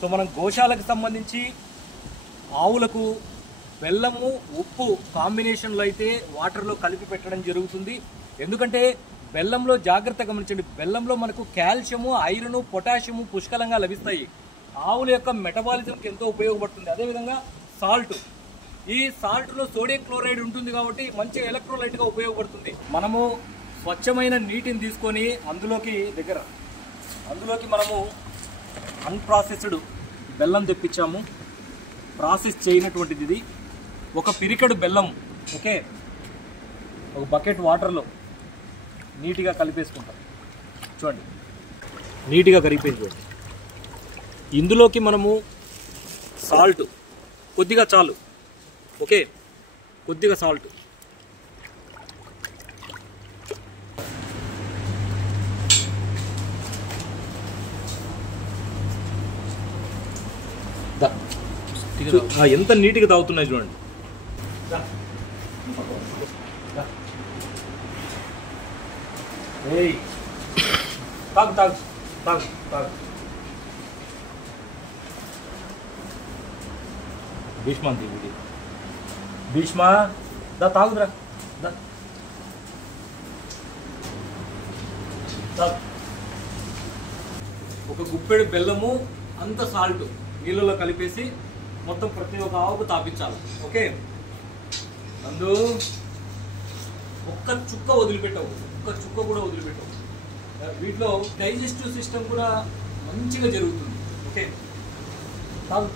So మనం గోశాలకు సంబంధించి ఆవులకు బెల్లము ఉప్పు కాంబినేషన్లో అయితే వాటర్లో కలిపి పెట్టడం జరుగుతుంది. ఎందుకంటే బెల్లంలో జాగ్రత్త గమనించండి, బెల్లంలో మనకు కాల్షియము, ఐరన్, పొటాషియము పుష్కలంగా లభిస్తాయి. ఆవుల యొక్క మెటబాలిజంకి ఎంతో ఉపయోగపడుతుంది. అదేవిధంగా సాల్ట్, ఈ సాల్ట్లో సోడియం క్లోరైడ్ ఉంటుంది కాబట్టి మంచి ఎలక్ట్రోలైట్గా ఉపయోగపడుతుంది. మనము స్వచ్ఛమైన నీటిని తీసుకొని అందులోకి మనము అన్ప్రాసెస్డ్ బెల్లం తెప్పించాము. ప్రాసెస్ చేయనటువంటిది ఇది. ఒక పిరికెడు బెల్లం, ఓకే, ఒక బకెట్ వాటర్లో నీట్గా కలిపేసుకుంటాం. చూడండి, నీట్గా కలిపేసుకోండి. ఇందులోకి మనము సాల్ట్ కొద్దిగా చాలు, ఓకే, కొద్దిగా సాల్ట్, ఎంత నీట్గా తాగుతున్నాయి చూడండి. తాగు తాగు తాగు తాగు. భీష్మ అంతే, భీష్మ దా తాగుదురా, ఒక గుప్పెడు బెల్లము అంత సాల్ట్ నీళ్ళలో కలిపేసి మొత్తం ప్రతి ఒక్క ఆవుకు తాపించాలి. ఓకే, అందు ఒక్క చుక్క వదిలిపెట్టవు, ఒక్క చుక్క కూడా వదిలిపెట్టవు. వీటిలో డైజెస్టివ్ సిస్టమ్ కూడా మంచిగా జరుగుతుంది. ఓకే, తాగు.